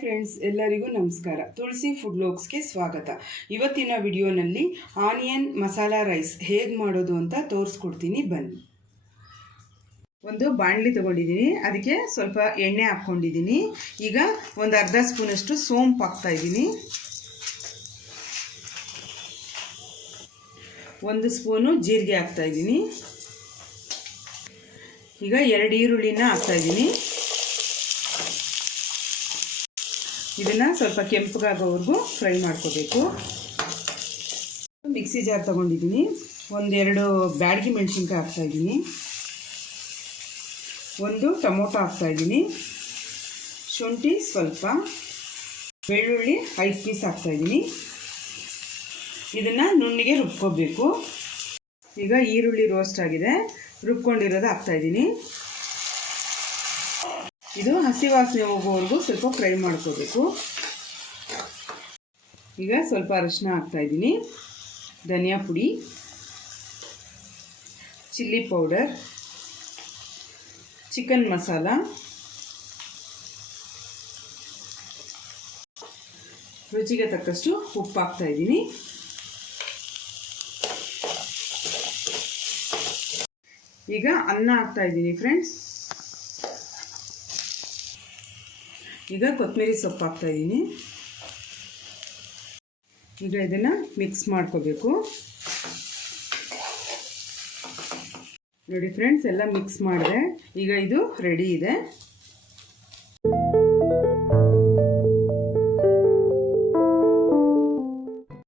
Friends, ಎಲ್ಲರಿಗೂ ನಮಸ್ಕಾರ. ತುಳಸಿ food ವ್ಲಾಗ್ಸ್ಗೆ ಸ್ವಾಗತ. ಇವತ್ತಿನ ವಿಡಿಯೋನಲ್ಲಿ ಆನಿಯನ್ ಮಸಾಲಾ ರೈಸ್ ಹೇಗೆ ಮಾಡೋದು ಅಂತ ತೋರಿಸ್ಕೊಡ್ತೀನಿ, ಬನ್ನಿ. ಒಂದು ಬಾಣಲಿ ತಗೊಂಡಿದ್ದೀನಿ, ಅದಕ್ಕೆ ಸ್ವಲ್ಪ ಎಣ್ಣೆ ಹಾಕ್ಕೊಂಡಿದ್ದೀನಿ. ಈಗ ಒಂದು ಅರ್ಧ ಸ್ಪೂನಷ್ಟು ಸೋಂಪು ಹಾಕ್ತಾ ಇದ್ದೀನಿ. 1 ಸ್ಪೂನು ಜೀರಿಗೆ ಹಾಕ್ತಾ ಇದ್ದೀನಿ. ಈಗ 2 ಈರುಳ್ಳಿನ ಹಾಕ್ತಾ ಇದ್ದೀನಿ. ಇದನ್ನು ಸ್ವಲ್ಪ ಕೆಂಪಗಾಗೋವರೆಗೂ ಫ್ರೈ ಮಾಡ್ಕೋಬೇಕು. ಮಿಕ್ಸಿ ಜಾರ್ ತೊಗೊಂಡಿದ್ದೀನಿ. 1-2 ಬ್ಯಾಡಗಿ ಮೆಣಸಿನ್ಕಾಯಿ ಹಾಕ್ತಾಯಿದ್ದೀನಿ. 1 ಟೊಮೊಟೊ ಹಾಕ್ತಾಯಿದ್ದೀನಿ. ಶುಂಠಿ ಸ್ವಲ್ಪ, ಬೆಳ್ಳುಳ್ಳಿ 5 ಪೀಸ್ ಹಾಕ್ತಾಯಿದ್ದೀನಿ. ಇದನ್ನು ನುಣ್ಣಗೆ ರುಬ್ಕೋಬೇಕು. ಈಗ ಈರುಳ್ಳಿ ರೋಸ್ಟ್ ಆಗಿದೆ, ರುಬ್ಕೊಂಡಿರೋದು ಹಾಕ್ತಾಯಿದ್ದೀನಿ. ಇದು ಹಸಿ ವಾಸನೆ ಹೋಗೋವರೆಗೂ ಸ್ವಲ್ಪ ಫ್ರೈ ಮಾಡ್ಕೋಬೇಕು. ಈಗ ಸ್ವಲ್ಪ ಅರಿಶಿನ ಹಾಕ್ತಾಯಿದ್ದೀನಿ, ಧನಿಯಾ ಪುಡಿ, ಚಿಲ್ಲಿ ಪೌಡರ್, ಚಿಕನ್ ಮಸಾಲ, ರುಚಿಗೆ ತಕ್ಕಷ್ಟು ಉಪ್ಪು ಹಾಕ್ತಾಯಿದ್ದೀನಿ. ಈಗ ಅನ್ನ ಹಾಕ್ತಾಯಿದ್ದೀನಿ ಫ್ರೆಂಡ್ಸ್. ಈಗ ಕೊತ್ತಂಬರಿ ಸೊಪ್ಪು ಹಾಕ್ತಾಯಿದ್ದೀನಿ. ಈಗ ಇದನ್ನು ಮಿಕ್ಸ್ ಮಾಡ್ಕೋಬೇಕು. ನೋಡಿ ಫ್ರೆಂಡ್ಸ್, ಎಲ್ಲ ಮಿಕ್ಸ್ ಮಾಡಿದೆ. ಈಗ ಇದು ರೆಡಿ ಇದೆ.